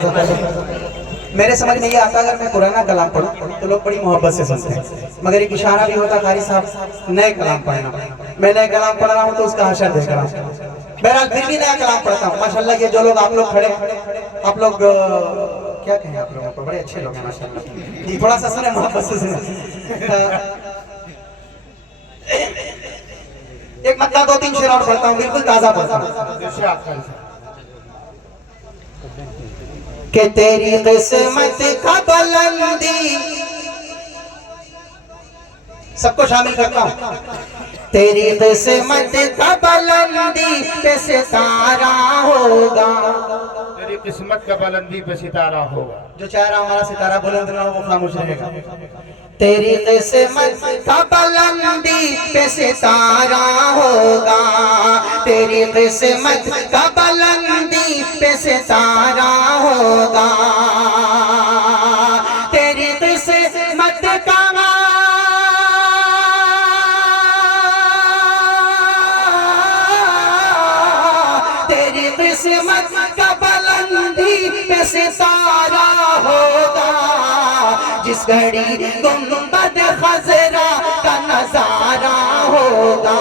मेरे समझ में ये आता अगर मैं पुराना कलाम पढ़ूं तो लोग बड़ी मोहब्बत से सुनते हैं, मगर एक इशारा भी होता कारी साहब नए कलाम पढ़ना। मैं नए कलाम पढ़ रहा हूँ तो उसका हशर देख रहा हूँ। बहरहाल फिर भी नया कलाम पढ़ता हूँ। माशाल्लाह ये जो लोग आप लोग खड़े हैं, आप लोग क्या कहें, आप लोगों को बड़े अच्छे लोग हैं माशाल्लाह जी। थोड़ा सा सुने, मोहब्बत से सुने। एक मतलब दो तीन शेर और पढ़ता हूँ, बिल्कुल ताजा पढ़ता हूँ। कि तेरी किस्मत का बुलंदी, सबको शामिल करता हूँ। तेरी किस्मत का बुलंदी पे सितारा होगा, तेरी किस्मत का बुलंदी पे सितारा होगा। जो चाह रहा हमारा सितारा बुलंद ना हो वो खामोश रहेगा। तेरी किस्मत का बुलंदी पे सितारा होगा, तेरी किस्मत का बुलंदी पे सितारा होगा, तेरी किस्मत का तेरी किस्मत का बुलंदी पे सितारा होगा। जिस घड़ी गुंबद खजरा का नजारा होगा,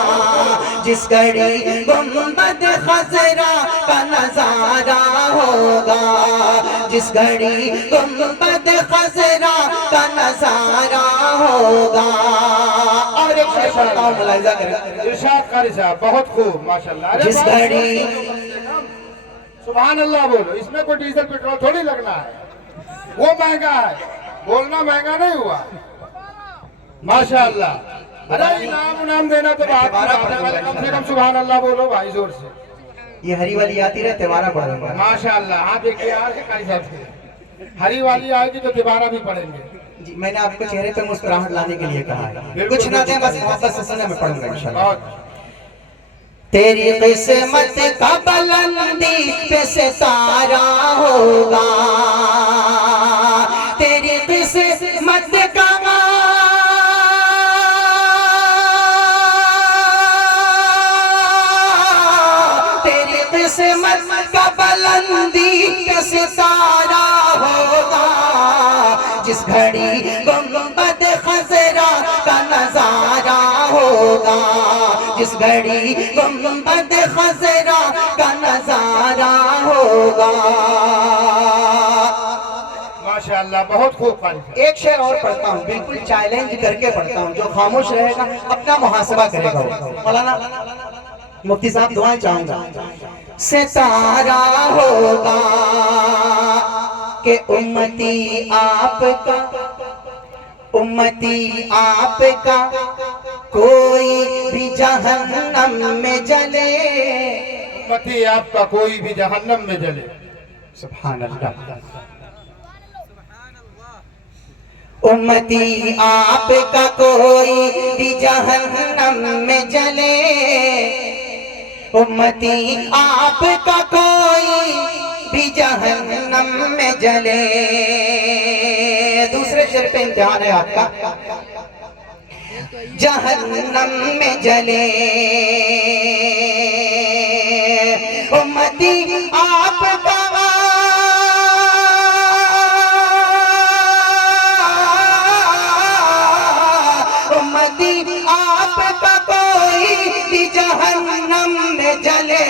जिस घड़ी गुंबद खजरा का नजारा होगा, जिस घड़ी गुंबद खजरा का नजारा होगा। और एक शेर पढ़ता हूं, मुलाहिजा करें। इरशाद कारी साहब, बहुत खूब माशाल्लाह। जिस घड़ी सुभान अल्लाह बोलो, इसमें कोई डीजल पेट्रोल थोड़ी लगना है, वो महंगा है, बोलना महंगा नहीं हुआ माशाल्लाह। अरे इनाम देना तो बात है, कम से कम सुभान अल्लाह बोलो भाई जोर से। ये हरी वाली आती रहे, तिवारा पढ़ूंगा माशाल्लाह। हाँ देखिए यार कारी साहब से हरी वाली आएगी तो तिवारा भी पढ़ेंगे जी। मैंने आपको चेहरे पे मुस्कुराहट लाने के लिए कहा है, कुछ ना दें बस मोहब्बत से सुने, मैं पढ़ूंगा इंशाल्लाह। तेरी किस्मत का बुलंदी पे सितारा होगा, तेरी किस्मत का तेरी किस्मत का बुलंदी पे सितारा होगा। जिस घड़ी गुंबद खजरा का नजारा होगा, जिस घड़ी गुंबद खजरा का नजारा होगा। माशाल्लाह, बहुत खूब कारी साहब। एक शेर और पढ़ता हूँ, बिल्कुल चैलेंज करके पढ़ता हूँ, जो खामोश रहेगा अपना मुहासबा करेगा। मौलाना मुफ्ती साहब दुआएं चाहूंगा। सितारा होगा कि उम्मती आपका, उम्मती आपका कोई भी जहन्नम में जले, उम्मती आपका कोई भी जहन्नम में जले। सुभान अल्लाह। उम्मती आपका कोई भी जहन्नम में जले, उम्मती आपका कोई भी जहन्नम में जले। दूसरे शेर पे इम्तिहान है आपका। जहन्नम में जले, उम्मती आपका उम्मती आपका कोई भी जहन्नम में जले,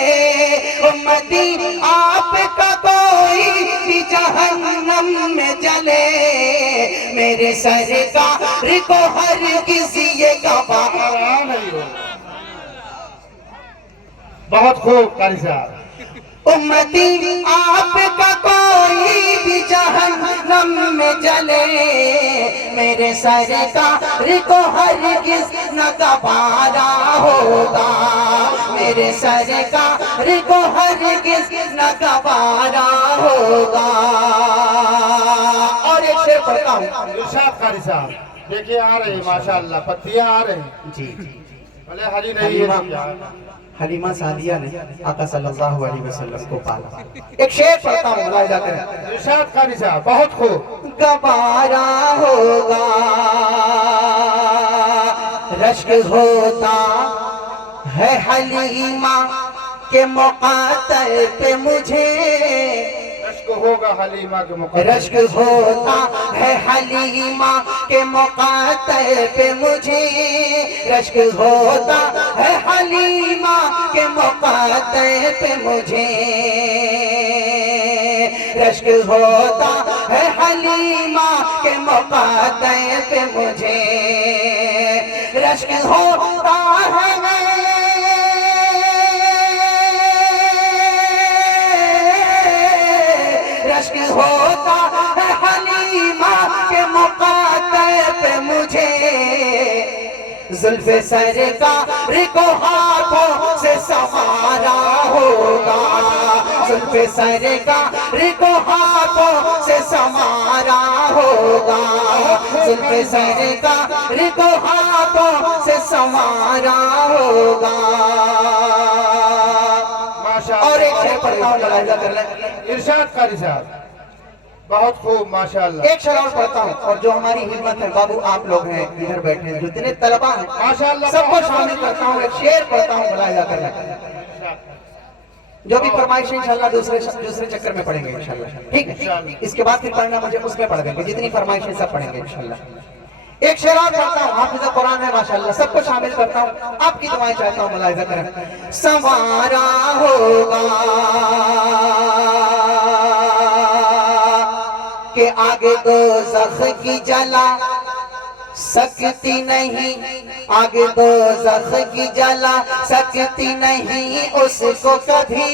उम्मती आपका कोई भी जहन्नम में जले। मेरे सरकार को हर किसी ये गवाह नहीं हो। बहुत खूब कारी साहब। उम्मती आपका कोई भी जहन्नम में जले, मेरे सरकार को हरगिज़ न गवारा होगा, मेरे सरकार को हरगिज़ न गवारा होगा। और एक शेर पढ़ता हूँ। इरशाद कारी साहब, देखिए आ रहे माशाल्लाह, पत्तियां आ रही जी। भले हरी नहीं है। हलीमा सादिया ने आका सल्लल्लाहु अलैहि वसल्लम को पाला। एक शेर पढ़ता हूँ, मुलाहिजा करें। इरशाद कारी साहब, बहुत खूब। गवारा होगा रश्क होता है हलीमा के मुक़ातल पे मुझे, होगा हलीमा के मुकद्दर रश्क होता है हलीमा के मुक़द्दर पे मुझे, रश्क होता है हलीमा के मुक़द्दर पे मुझे, रश्क होता है हलीमा के मुक़द्दर पे मुझे, रश्क होता है रश्क होता है हलीमा के मुक़द्दर पे मुझे, जुल्फ़े सरकार को हाथों से संवारा होगा, जुल्फ़े सरकार को हाथों से संवारा होगा, जुल्फ़े सरकार को हाथों से संवारा होगा। और एक शेर पढ़ता हूँ, मुलाहिज़ा कर लें। इरशाद कारी साहब, बहुत खूब माशाअल्लाह। एक शेर और पढ़ता हूँ, और जो हमारी हिम्मत है बाबू, आप लोग हैं इधर बैठे हैं, जितने तलबा हैं माशाअल्लाह सबको शामिल करता हूँ। एक शेर पढ़ता हूँ, मुलाहिज़ा कर लें। जो भी फरमाइश है इंशाल्लाह दूसरे चक्कर में पढ़ेंगे इंशाल्लाह, ठीक है। इसके बाद फिर पढ़ना मुझे उसमें पढ़ देंगे, जितनी फरमाइश है सब पढ़ेंगे इंशाल्लाह। एक शेर और पढ़ता हूँ, हाफिज़ कुरान है माशाल्लाह, सबको शामिल करता हूँ, आपकी दुआएं चाहता हूँ, मुलाहिज़ा करें। संवारा होगा के आगे दोज़ख की जला सकती नहीं, आगे दोज़ख की जला सकती नहीं उसको कभी,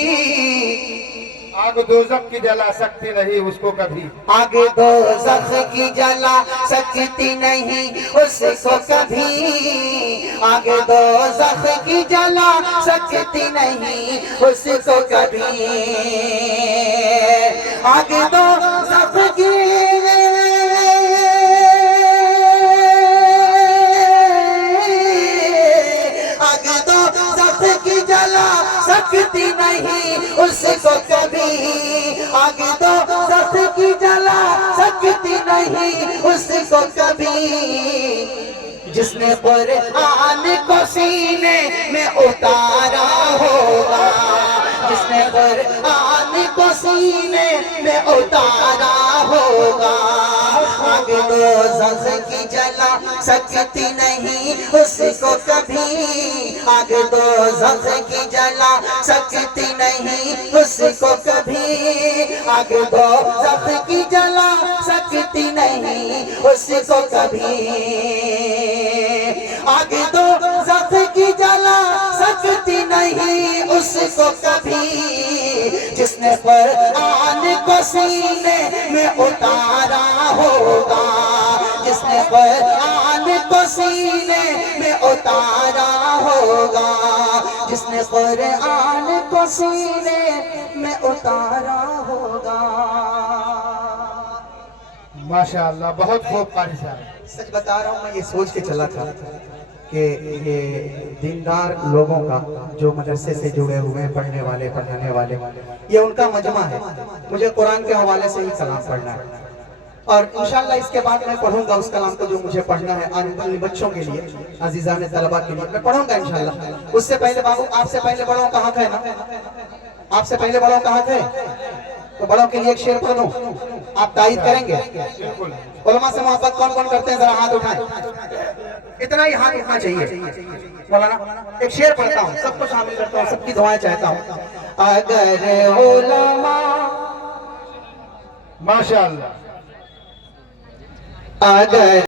आग दोज़ख की जला सकती नहीं उसको कभी, आगे दोज़ख की जला सकती नहीं उसको कभी, आगे दोज़ख की जला सकती नहीं उसको कभी, आगे दोज़ख की आगे दोज़ख की जला सकती नहीं उसको कभी, आगे दोज़ख की जला सकती नहीं उसको कभी, जिसने कुरान को सीने में उतारा होगा, जिसने कुरान को सीने में उतारा होगा, आगे दोज़ख की जला सकती नहीं उसको कभी, आगे दोज़ख की जला सकती नहीं उसको कभी, आगे दोज़ख की जला सकती नहीं उसको कभी, आगे दोज़ख की जला सकती नहीं उसको कभी, जिसने कुरान को सीने में उतारा होगा, जिसने कुरान को सीने में उतारा होगा, जिसने कुरान को सीने में उतारा होगा। माशाअल्लाह, बहुत खूब कारी साहब। सच बता रहा हूँ, मैं ये सोच के चला था कि ये दीनदार लोगों का जो मदरसे से जुड़े हुए हैं, पढ़ने वाले पढ़ाने वाले, ये उनका मजमा है। मुझे कुरान के हवाले से ही कलाम पढ़ना है, और इंशाल्लाह इसके बाद मैं पढ़ूंगा उस कलाम को जो मुझे पढ़ना है अपने बच्चों के लिए, अजीजान तलबा के लिए मैं पढ़ूंगा इंशाल्लाह। उससे पहले बाबू, आपसे पहले बड़ों का हक है ना, आपसे पहले बड़ों का हक है, तो बड़ों के लिए एक शेर पढ़ दूं, आप तारीफ करेंगे? उलमा से मोहब्बत कौन कौन करते हैं, जरा हाथ उठाएं। इतना ही हाथ उठना चाहिए। मौलाना एक शेर पढ़ता हूँ, सबको शामिल करता हूँ, सबकी दुआएं चाहता हूँ। अगर उलमा माशाअल्लाह, अगर